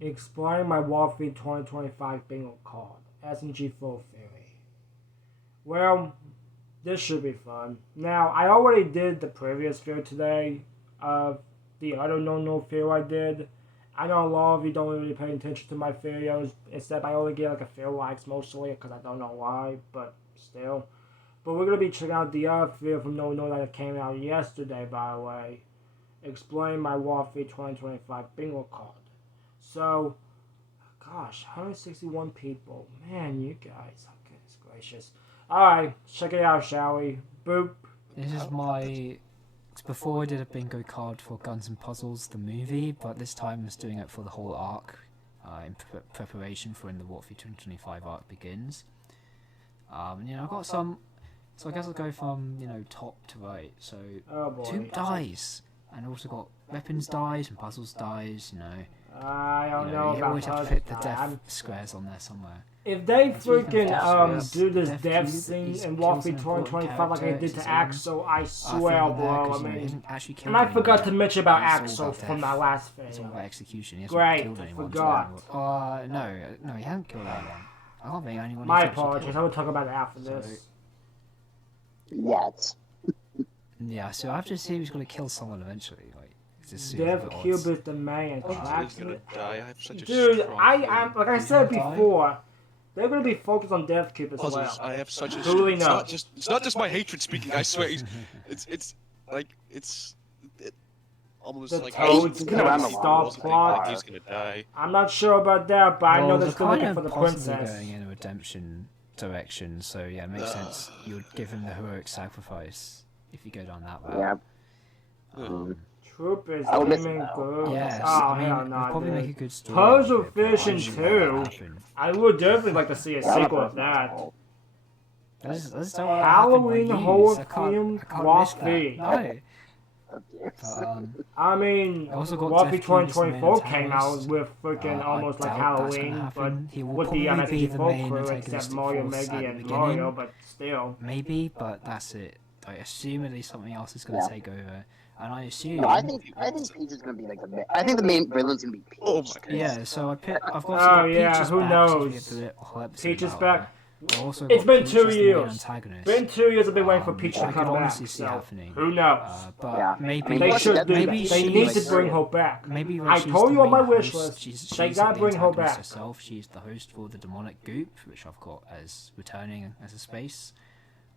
Explain my WOTFI 2025 bingo card. SMG4 theory. Well, this should be fun. Now, I already did the previous video today of the other no video I did. I know a lot of you don't really pay attention to my videos, except I only get like a few likes mostly, because I don't know why, but still. But we're going to be checking out the other video from No that came out yesterday, by the way. Explain my WOTFI 2025 bingo card. So, gosh, 161 people. Man, you guys, oh, goodness gracious. Alright, check it out, shall we? Boop. This is my... Before I did a bingo card for Guns and Puzzles, the movie, but this time I was doing it for the whole arc, in preparation for when the WOTFI 2025 arc begins. I've got some... So I guess I'll go from, top to right. So, Oh, 2 dies. And also got weapons dies and puzzles dies, I don't know you about always have to put the death squares on there somewhere. If they freaking do this Death death cube scene is in kills WOTFI an important 2025 like I character, did it's to his own Axel, I swear, thing there, bro. 'cause, I he mean, hasn't actually killed and I forgot to anyone. mention about It's all Axel about from death. my last It's all video. about execution. He hasn't Great, killed I anyone. forgot. No, he hasn't killed anyone. I don't think anyone My has actually apologies, killed. I will talk about it after So- this. Yet. Yeah, so I have to assume he's going to kill someone eventually. It's just Death super cube odds. is the main He's attraction. gonna die. I have such a Dude, strong I'm feeling. like I He's said gonna die? before, they're gonna be focused on Death Cube as Puzzles. well. I have such a. Who really it's knows? It's not just my hatred speaking. I swear. It's almost The like Toad's gonna run the stop plot. Like he's gonna die. I'm not sure about that, but I know Well, they're they're still kind looking of for the possibly princess. going in a redemption direction, so yeah, it makes sense. You would give him the heroic sacrifice if you go down that route. Yeah. Troopers, I would miss aiming it, good. Yes, Oh, I mean, hell it'd no, probably dude. make a good story. Puzzle out of it, but I'm Fishing sure that would 2. happen. I would definitely like to see a sequel of that. That's not what Halloween happened by horror use. I can't themed miss that. WOTFI. No. But, I mean, I also got WOTFI Death Cube as the main 2024 came out antagonist. with freaking I almost like doubt that's gonna Halloween, but happen. He will with the probably be the MSG4 main crew, except antagonistic Mario, force Meggy, at the and beginning. Mario, but still. Maybe, but that's it. I assume at least something else is going to take over, and I assume. No, I think Peach is gonna be like the main. I think the main villain's gonna be Peach. Oh my god. Yeah, so I've got Oh, got yeah, Peach is who back, knows? So we have the whole episode Peach is about back. her. I've also It's got been Peach 2 as the main years. antagonist. Been 2 years I've been waiting for Peach which to I come could back, honestly see so happening. who knows? But Yeah. maybe I mean, They plus should that- do that. maybe They she's need to like- bring her back. Maybe when I she's told the you on my main wish host, list, she's they the gotta bring her antagonist back. herself. She's the host for the demonic goop, which I've got as returning as a space.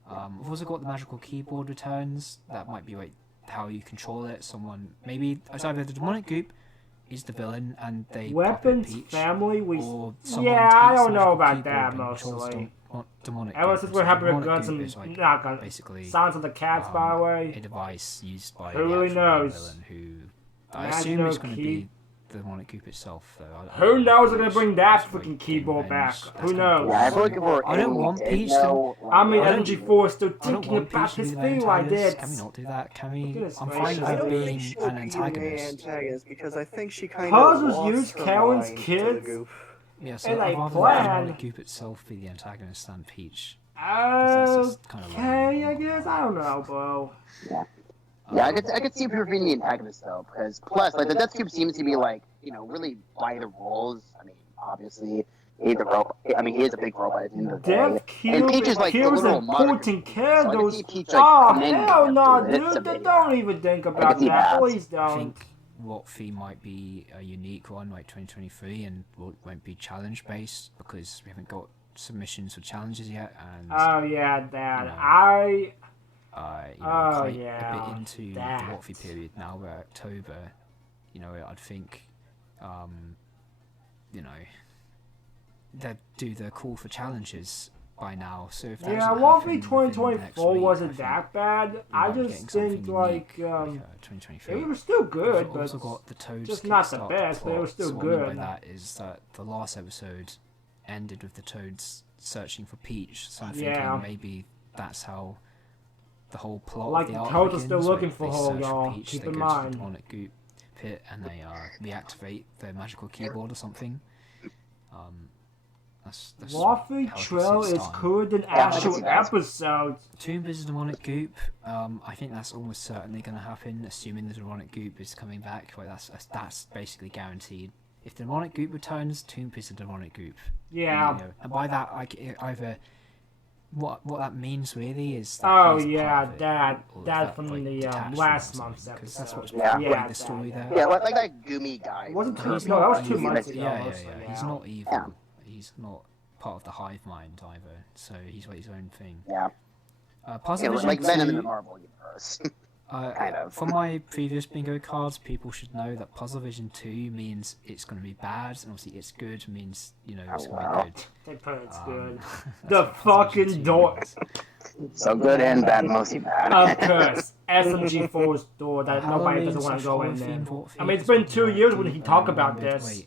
I've also got the magical keyboard returns. That might be like how you control it. Maybe it's either the demonic goop is the villain and they Weapons puppet Peach, family, or someone yeah, I takes don't know magical about keyboard that and controls mostly. demonic Ever goop. since So what happened with demonic Guns goop and is like not Guns, basically Silence of the Cats, by the a way. device used by Who the really actual knows? villain who I Imagine assume no is going to key- be the demonic goop itself, though. Who knows? They're gonna Peach bring that is, like, freaking getting keyboard back. revenge. Who That's kinda knows? Yeah, I'm looking for. I don't want Peach to- I mean, I don't- SMG4 is still I don't thinking want about Peach to his be the thing like antagonist. that. Can we not do that? Can we? Goodness I'm gracious. fine with I her don't being think she'll an be the antagonist. antagonist because I think she kind Puzzles of lost use her Karen's mind to kids. the goop. Yeah, so And I'd they rather plan- the demonic goop itself be the antagonist than Peach. that's just kinda Okay, I lame. guess. I don't know, bro. Yeah, I could see her being the antagonist though, because plus, like the Death Cube seems to be like, really by the rules. I mean, obviously, he's a robot. I mean, he is a big robot at the end of the day. Death And Peach Cube is like the kills little important So I can candles. see Peach, like, Oh, commending hell him, no, dude. It's dude. amazing. Don't even think I about can see that. that. Please I don't. think WOTFI might be a unique one, like 2023, and won't be challenge based because we haven't got submissions for challenges yet, and Oh, yeah, that. You know, I. quite a yeah, bit into that. the WOTFI period now. We're October. I'd think, they'd do the call for challenges by now. So if that Yeah, doesn't WOTFI happen within the 2024 next week, wasn't I think that bad. we I might be just getting something think, like, unique, 2023. it was still good, We've but also got the Toads just not the Kickstart best, but it was plot. still So what I mean good. by that is that the last episode ended with the Toads searching for Peach. So I'm thinking Yeah. maybe that's how the whole plot Like, of the the arc Toads are begins, still where looking for they her, search y'all. Peach, Keep they in go mind. to the demonic goop pit and they reactivate their magical keyboard or something. That's WOTFI how I can see Trail it is starting. cooler than I can actual see that. episodes. Tomb vs demonic goop. I think that's almost certainly going to happen, assuming the demonic goop is coming back. Like that's basically guaranteed. if the demonic group returns, Tomb is a demonic group. Yeah. You know, and by that, either what that means really is that Oh he's yeah, part of it, that or that from like, the detached from it last or something, month's 'cause that's what's episode. Yeah. probably Yeah, the story that. there. Yeah, like that Goomy guy. Wasn't from too- He's the- no, that was not 2 evil. months ago, Yeah, mostly, yeah. He's not evil. Yeah. He's not part of the hive mind either. So he's got his own thing. Yeah. Puzzle Yeah, Vision like Venom in 2, the Marvel universe. kind of. From my previous bingo cards, people should know that Puzzle Vision 2 means it's going to be bad, and obviously it's good means, you know, it's Oh, going to wow. be good. They put it's Um, good. that's The what Puzzle Vision fucking 2 door. means. So good and bad, mostly bad. Of course, SMG4's door that nobody doesn't want to go in there. I mean, it's been 2 years when he talked about this.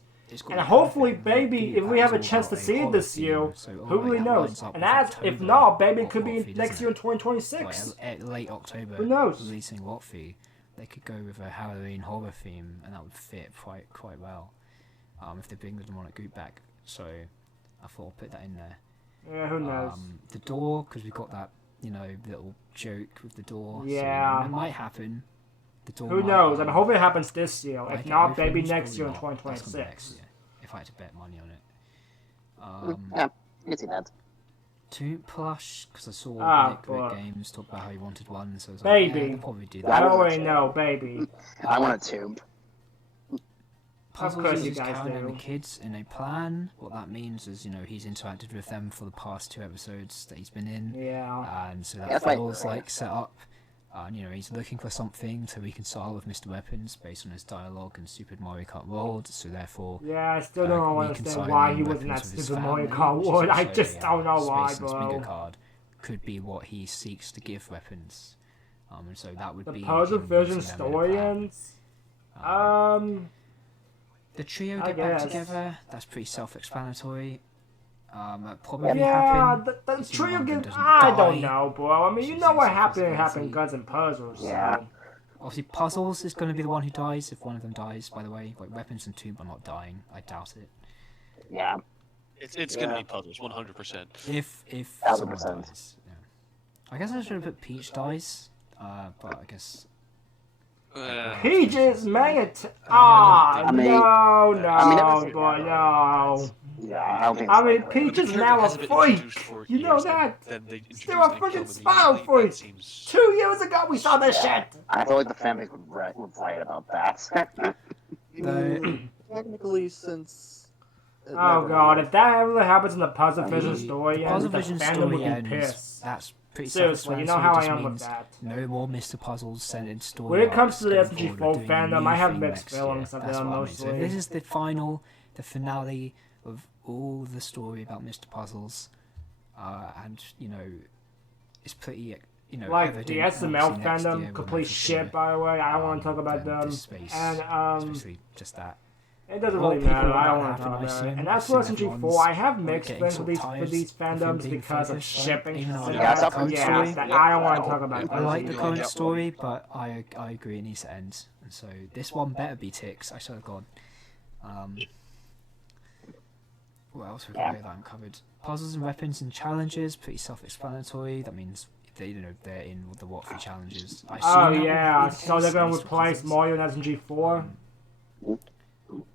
And hopefully, baby, if we have a chance to see it this year, who really knows? And as if not, baby, it could be next year in 2026. Like late October, Who knows? releasing WOTFI, they could go with a Halloween horror theme, and that would fit quite well. If they bring the demonic group back, so I thought I'll put that in there. Yeah, who knows? The door, because we've got that, you know, little joke with the door. Yeah. So, it might happen. The door. Who might knows? I die. mean, hopefully it happens this year. Might If get not, baby, opened, next year in probably not. That's gonna be 2026. next year, if I had to bet money on it. Yeah, I can see that. Tomb plush, because I saw Nick fuck. Rick Games talk about how he wanted one, so I was like, Baby. yeah, they'll probably do I that. already know, baby. I want a tomb. Puzzles course you uses guys Karen and the do. kids in a plan. What that means is, you know, he's interacted with them for the past 2 episodes that he's been in, Yeah. and so Yeah, that that's like- feels like set up. And you know, he's looking for something to reconcile with Mr. Weapons based on his dialogue in Super Mario Kart World. So therefore, Yeah, I still don't understand reconciling why he wasn't weapons at with his Super Mario family, Kart which is World. I also just a, don't know why, space in his bingo bro. card could be what he seeks to give weapons. And so that would The be Puzzle him Vision using them in a story plan. ends? The trio I get back guess. together. That's pretty self-explanatory. That probably Yeah, happen. the It's, you know, trio one of them get. doesn't I don't die. know, bro. I mean, you She's know what easy happened? It for happened in Stacey. Guns and Puzzles. So. Yeah. Obviously, Puzzles is going to be the one who dies if one of them dies. By the way, like Weapons and Tomb are not dying. I doubt it. Yeah. It's gonna be puzzles, 100%. If 1000%. someone dies, yeah. I guess I should have put Peach dies, but I guess Peach is mate. Ah, I mean- no, I mean, never no, say boy, never. no. Yeah, I don't think I so. mean, Peach is now a Hasn't been freak. introduced for You know years, that? Then they introduced Still a it and freaking killed it smile immediately. freak. That seems 2 years ago, we saw this shit. I feel like the fanfic would write about that. the Technically, since. it Oh never god, really- if that really happens in the Puzzle Vision story, the ends, Puzzle the Vision fandom story would be ends. pissed. That's pretty Seriously, you know how I self-explanatory. am with Just that. means no more Mr. Puzzles centered story. When it comes to the arcs SMG4 going forward. We're doing a fandom, new I have thing mixed next year. feelings of That's them what I mean. So mostly. this is the finale of all the story about Mr. Puzzles, and you know, it's pretty. You know, Like evident, the and SML obviously next year fandom, we'll complete know for shit. sure. By the way, I don't want to talk about then them. this space, And especially just that. it doesn't Well, really people matter. want I that don't to want to happen, talk I about it. assume. And I as for assume SMG4, everyone's, I have like, mixed getting feelings sort with of these tired of him fandoms being because of focused, right? shipping. Even though I stuff. like Yeah, the stuff code like story. Yeah, I don't want to talk about I like the that. current story, but I agree it needs to end. And so this one better be ticks. I swear to God. What else have we got here that I'm covered? Puzzles and weapons and challenges, pretty self-explanatory. That means they're in the WOTFI challenges. I assume Oh that will yeah, be the so case, they're at gonna least for replace Puzzles. Mario and SMG4.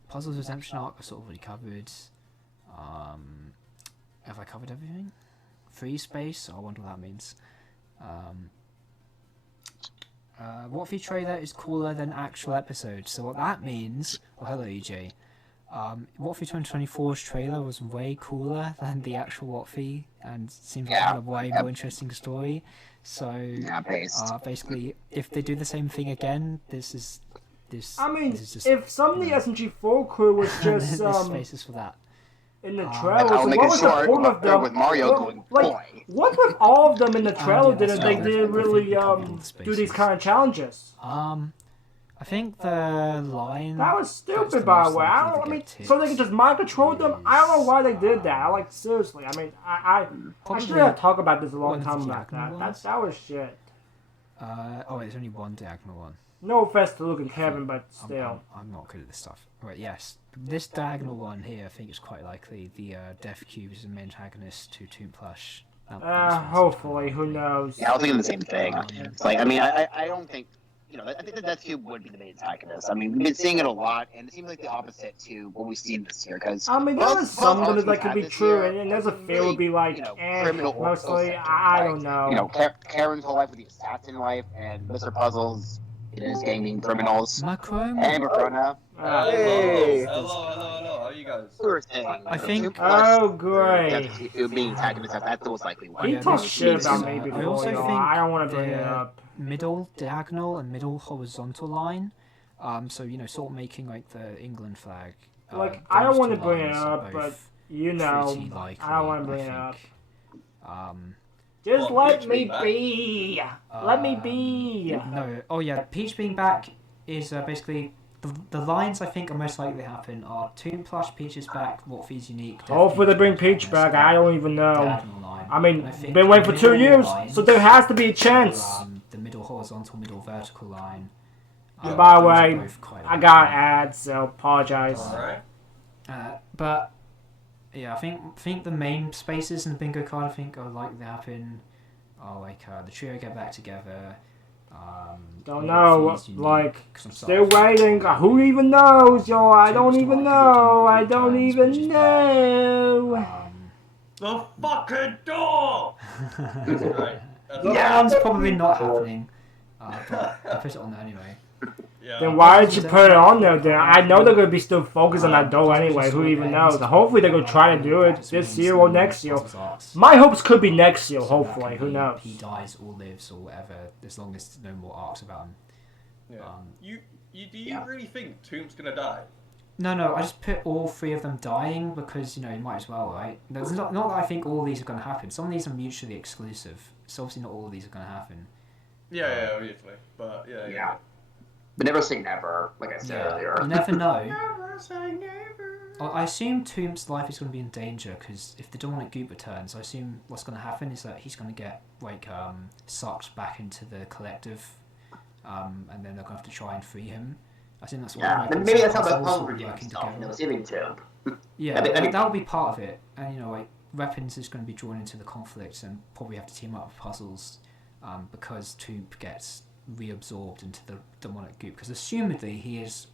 Puzzles Redemption arc I sort of already covered. Have I covered everything? Free space? I wonder what that means. WOTFI trailer is cooler than actual episodes. So what that means... Oh, hello, EJ. WOTFI 2024's trailer was way cooler than the actual WOTFI, and seems like it had a way more interesting story. So, Yeah, based. basically, if they do the same thing again, this. I mean, this is just, if some of the SMG4 crew was just this space is for that. in the And trailer, I'll so make what it was the short point of them? with Mario Well, going, like, boy. what with all of them in the trailer? yeah, Didn't that's they right. didn't really We covered all the do these spaces. kind of challenges? I think the line. That was that's stupid, the by the most way. I likely don't. I to mean, get so they can ticks just mind control them. I don't know why they did is, that. I like seriously. I mean, I Probably should have talked about this a long one of the time about diagonal that. ones. That was shit. Oh, there's only one diagonal one. No offense to Luke and Kevin, but still. I'm not good at this stuff. Right, yes. This diagonal one here, I think it's quite likely. The Death Cube is the main antagonist to Tomb Plush. That seems Hopefully, quite who likely. knows? Yeah, I was thinking the same thing. It's like, I mean, I don't think I think that Death Cube would be the main antagonist. I mean, we've been seeing it a lot, and it seems like the opposite to what we've seen this year. Because I mean, there is some that could be true, and there's a few would be like, mostly, I don't know. Karen's whole life with the assassin life, and Mr. Puzzles, his gaming criminals, Macron? and Macrona. Hey. Hello. How are you guys? I think- Oh, great. Death Cube being antagonist, that's most likely one. He Yeah, talked this shit is, about me I before, also y'all. think I don't want to bring it the up. middle diagonal and middle horizontal line. So sort of making like the England flag. Like, I don't those want to two bring it lines are up, but both you know, pretty likely, I don't want to bring it I up. think. Just What, let Peach me being back? be. Let me be. No. Oh yeah, Peach being back is basically the lines I think are most likely to happen are Toon Plush, Peach is back, WOTFI's unique. Death Hopefully they Cube's bring back, Peach and back. that's I don't even know. diagonal line. I mean, And think been waiting for the 2 middle years, lines so there has to be a chance. are, the middle horizontal, middle vertical line. And by the those are way, both quite I got likely. ads, so apologize. Alright. But yeah, I think the main spaces in the bingo card I think are likely to happen. Are like the trio get back together. Don't know, WOTFI's unique, like, 'cause I'm still sorry, waiting. Who even knows, yo? I don't even know. I don't even know. The fucking door! Right. That Yeah. one's probably not happening. But I put it on there anyway. Yeah. Then why did you put it on there? Then I know they're gonna be still focused on that door anyway. Who even knows? Hopefully they're gonna try to do it this year or next year. My hopes could be next year. So that Hopefully, could who be knows? He dies or lives or whatever, as long as no more arcs about him. Yeah. Um, Do you really think Tomb's gonna die? No, I just put all three of them dying because, you might as well, right? There's not that I think all of these are going to happen. Some of these are mutually exclusive, so obviously not all of these are going to happen. Yeah, obviously. But yeah. But never say never, like I said earlier. You never know. Never say never. I assume Tomb's life is going to be in danger because if the demonic goop returns, I assume what's going to happen is that he's going to get sucked back into the collective, and then they're going to have to try and free him. I think that's what. Yeah, like, maybe that's how the puzzles puzzle will be redeemed working himself. together. Saving Tomb. Yeah, I mean- that will be part of it, and like weapons is going to be drawn into the conflict, and probably have to team up with puzzles, because Tomb gets reabsorbed into the demonic goop. Because assumedly he's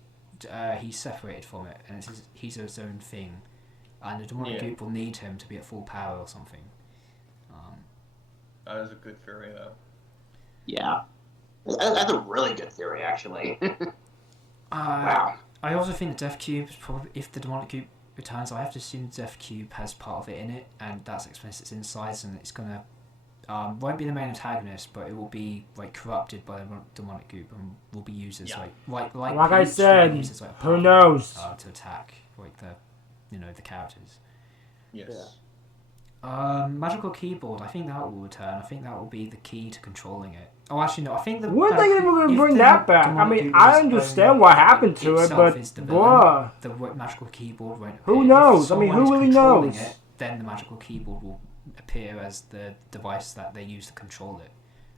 separated from it, and he's his own thing, and the demonic goop will need him to be at full power or something. That is a good theory, though. Yeah. That's a really good theory, actually. Wow. I also think the Death Cube is probably, if the demonic goop returns, I have to assume the Death Cube has part of it in it, and that's explains its insides, and it's gonna won't be the main antagonist, but it will be like corrupted by the demonic goop and will be used as like I Peach, said, will be used as, like, a who puppet, knows? to attack like the characters. Yes. Magical keyboard. I think that will return. I think that will be the key to controlling it. Oh, actually no. I think the. When are they even gonna if bring the that back? I demonic mean, goop I is understand own- what happened to it, itself but is the bruh. villain, the magical keyboard won't Who appear. knows? If I mean, who someone is really controlling knows? It, then the magical keyboard will appear as the device that they use to control it.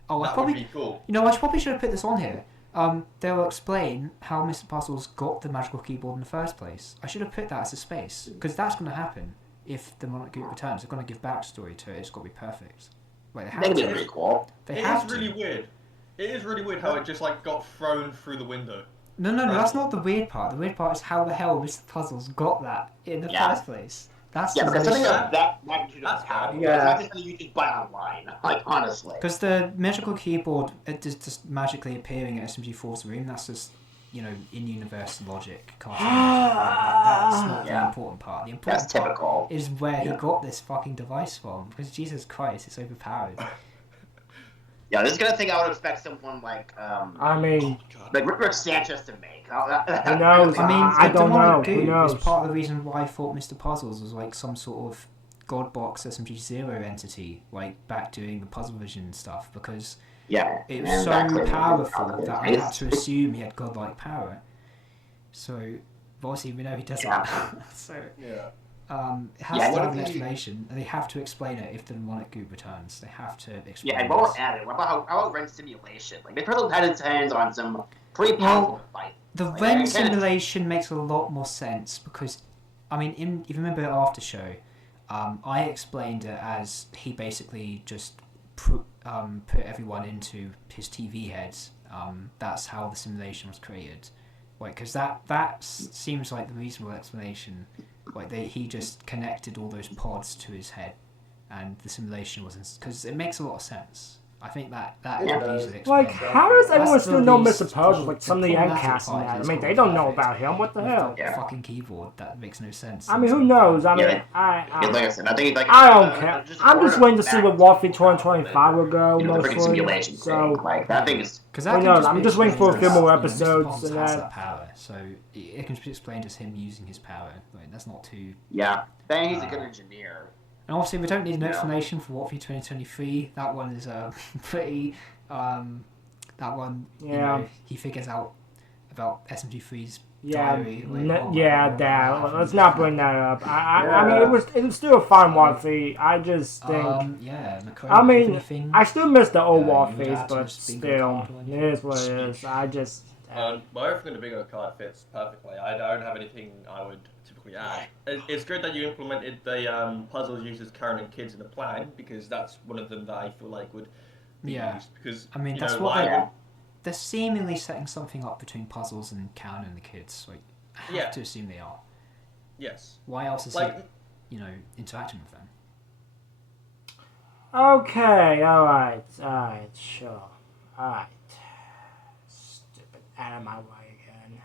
Oh, I That probably. would be cool. I probably should have put this on here. They'll explain how Mr. Puzzles got the magical keyboard in the first place. I should have put that as a space because that's going to happen if the demonic goop returns. They're going to give backstory to it. It's got to be perfect. Like they have That'd be to. pretty cool. They It have is to. really weird. It is really weird how it just got thrown through the window. No, that's not the weird part. The weird part is how the hell Mr. Puzzles got that in the first place. That's Yeah, the because something weird of that magnitude That's of power. bad. Yeah. It's not just something you just buy online. Like, honestly. Because the magical keyboard, it just magically appearing at SMG4's room, that's just, in-universe logic. Cartoon logic, right? That's not the important part. The important That's part typical. is where he got this fucking device from. Because Jesus Christ, it's overpowered. Yeah, this is the kind of thing I would expect someone like, I mean, Rick Sanchez to make. who knows? I mean, I don't know. demonic Who goop knows? is part of the reason why I thought Mr. Puzzles was like some sort of God Box SMG0 entity, like back doing the puzzle vision stuff, because Yeah. it was so powerful that I had to assume he had godlike power. So, but obviously we know he doesn't. So, Yeah. it has to have an explanation, and they have to explain it if the demonic goop returns. They have to explain Yeah, and while this. we're at it, how about Ren simulation? Like, they've had its hands on some pretty powerful fights. The Like, Ren I kinda- simulation makes a lot more sense because, I mean, if you remember after show, I explained it as he basically just put everyone into his TV heads That's how the simulation was created. Like, because that seems like the reasonable explanation. Like, he just connected all those pods to his head, and the simulation wasn't, because it makes a lot of sense. I think that could easily explain. Like, how does everyone That's still the know least Mr. Puzzle? Like, some of the problematic endcasts and part that. I is mean, called they don't know graphics. about him. What the With hell? the fucking keyboard, that makes no sense. I mean, who knows? I mean, Yeah, like I said, I think like I don't care. I'm just waiting to see what WOTFI 2025 will go, the freaking mostly. simulation So, thing. Like that thing is Because Who knows? I'm just waiting for a few more episodes Mr. and has that. that power, so it can be explained as him using his power. Like, that's not too. yeah. Then he's a good engineer. And obviously, we don't need an explanation for WOTFI 2023. That one is pretty. That one, Yeah. you know, he figures out about SMG3's yeah, diary. Like, oh my yeah, God, Dad. what Let's happened? not bring that up. I mean, it was still a fine WOTFI. I just think. Yeah, McCray, I mean, anything? I still miss the old you would WOTFIs, add to but this bingo still, card when it you is what it speak. is. I just. Well, everything in the bingo card fits perfectly. I don't have anything I would typically add. It's good that you implemented the puzzles used as Karen and kids in the plan, because that's one of them that I feel like would be used. Because I mean, you that's know, what they're seemingly setting something up between puzzles and Karen and the kids. Like, I have to assume they are. Yes. Why else is Like, he, you know, interacting with them? Okay, alright, sure. Alright. Stupid, out of my way again.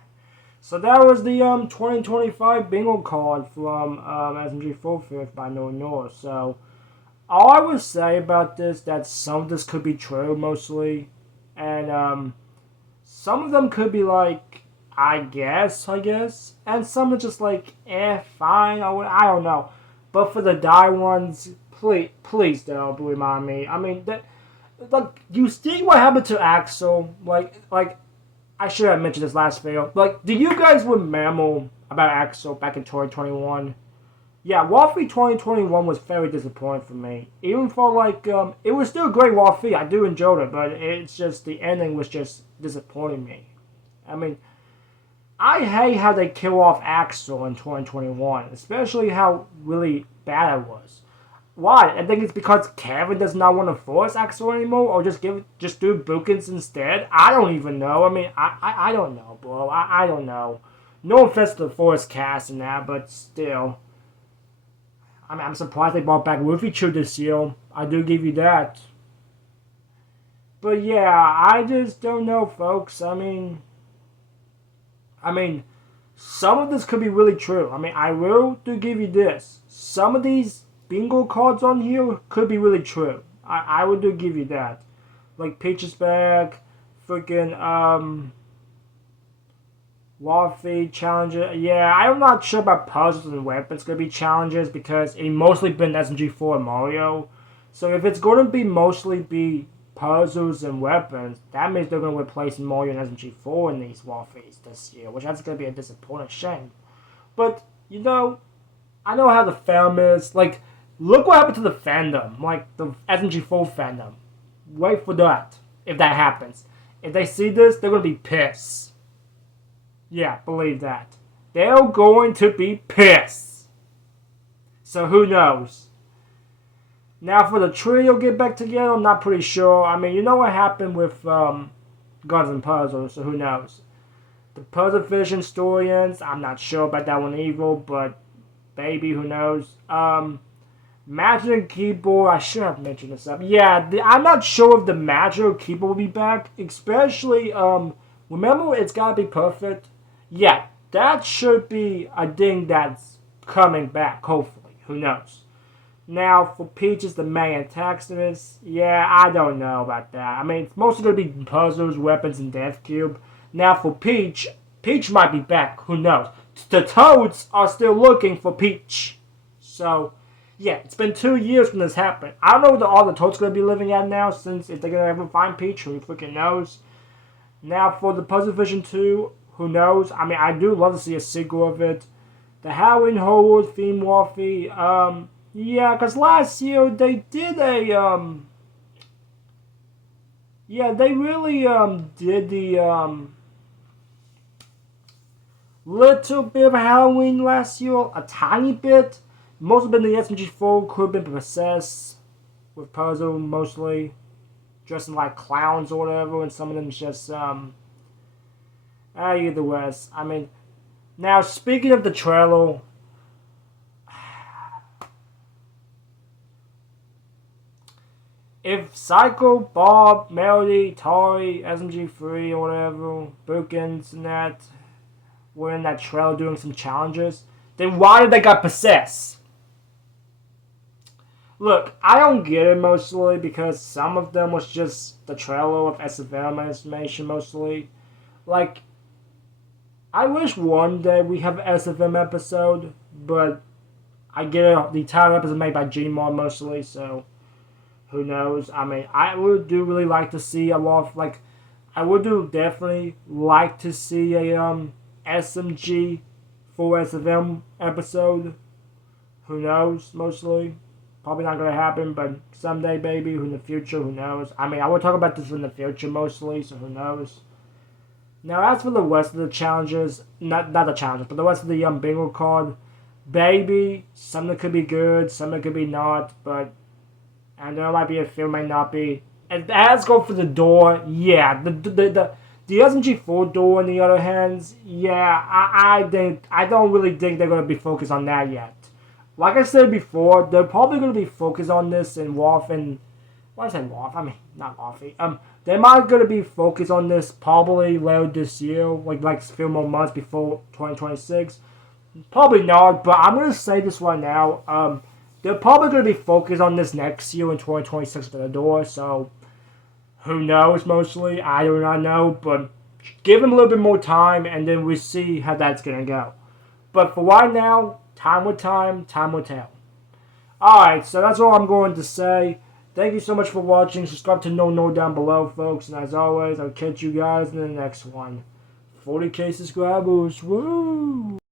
So that was the 2025 bingo card from SMG4 Fifth by No North. So all I would say about this, that some of this could be true mostly, and some of them could be like, I guess, and some are just like, fine, I don't know. But for the die ones, please don't remind me. I mean, like, you see what happened to Axel? Like, I should have mentioned this last video. Like, do you guys remember about Axel back in 2021? Yeah, WOTFI 2021 was very disappointing for me. Even for, like, it was still a great WOTFI. I do enjoy it, but it's just, the ending was just disappointing me. I mean, I hate how they kill off Axel in 2021, especially how really bad it was. Why? I think it's because Kevin does not want to force Axel anymore, or just do Bookins instead. I don't even know. I mean, I don't know, bro. I don't know. No offense to the Force cast and that, but still. I mean, I'm surprised they brought back Wolfie this year. I do give you that. But yeah, I just don't know, folks. I mean, some of this could be really true. I mean, I will do give you this. Some of these bingo cards on here could be really true. I would do give you that. Like Peach's Bag, freaking, WOTFI challenges. Yeah, I'm not sure about puzzles and weapons gonna be challenges because it mostly been SMG4 and Mario. So if it's gonna be mostly puzzles and weapons, that means they're gonna replace Mario and SMG4 in these WOTFIs this year, which that's gonna be a disappointing shame. But you know, I know how the fandom is. Like, look what happened to the fandom, like the SMG4 fandom. Wait for that. If that happens, if they see this, they're gonna be pissed. Yeah, believe that. They're going to be pissed. So who knows? Now for the trio get back together, I'm not pretty sure. I mean, you know what happened with Guns and Puzzles, so who knows? The Puzzle Fish Historians, I'm not sure about that one either, but baby, who knows? Magic and Keyboard, I should have mentioned this up. Yeah, I'm not sure if the Magic Keyboard will be back, especially, remember It's Gotta Be Perfect? Yeah, that should be a thing that's coming back, hopefully. Who knows? Now, for Peach is the main antagonist. Yeah, I don't know about that. I mean, it's mostly going to be puzzles, weapons, and Death Cube. Now, for Peach might be back. Who knows? The Toads are still looking for Peach. So, yeah, it's been 2 years from this happened. I don't know where all the Toads are going to be living at now, since if they're going to ever find Peach, who freaking knows. Now, for the Puzzle Vision 2, who knows? I mean, I do love to see a sequel of it. The Halloween Horror theme WOTFI, yeah, because last year they did a, yeah, they really, did the, little bit of Halloween last year, a tiny bit. Most of it in the SMG4 could have been possessed with puzzle, mostly. dressing like clowns or whatever, and some of them just either way. I mean, now speaking of the trailer, if Psycho, Bob, Melody, Tori, SMG3 or whatever, Bookins and that were in that trailer doing some challenges, then why did they got possessed? Look, I don't get it mostly because some of them was just the trailer of SFM information mostly. Like, I wish one day we have an SFM episode, but I get it, the entire episode made by Gmod mostly, so who knows? I mean, I would do really like to see a lot of, like, I would do definitely like to see a SMG4 SFM episode. Who knows? Mostly. Probably not going to happen, but someday, baby, in the future, who knows? I mean, I will talk about this in the future mostly, so who knows? Now, as for the rest of the challenges, not the challenges, but the rest of the bingo card, baby, some that could be good, some that could be not, but, and there might be a few, might not be. And as go for the door, yeah, the SMG4 door, on the other hand, yeah, I don't really think they're going to be focused on that yet. Like I said before, they're probably going to be focused on this in WOTF and... Why did I say WOTF? I mean, not WOTFI. They might going to be focused on this probably later this year, like a few more months before 2026. Probably not, but I'm going to say this right now. They're probably going to be focused on this next year in 2026 at the door, so... Who knows, mostly? I do not know, but give them a little bit more time, and then we'll see how that's going to go. But for right now, time will tell. Alright, so that's all I'm going to say. Thank you so much for watching. Subscribe to No down below, folks. And as always, I'll catch you guys in the next one. 40K subscribers. Woo!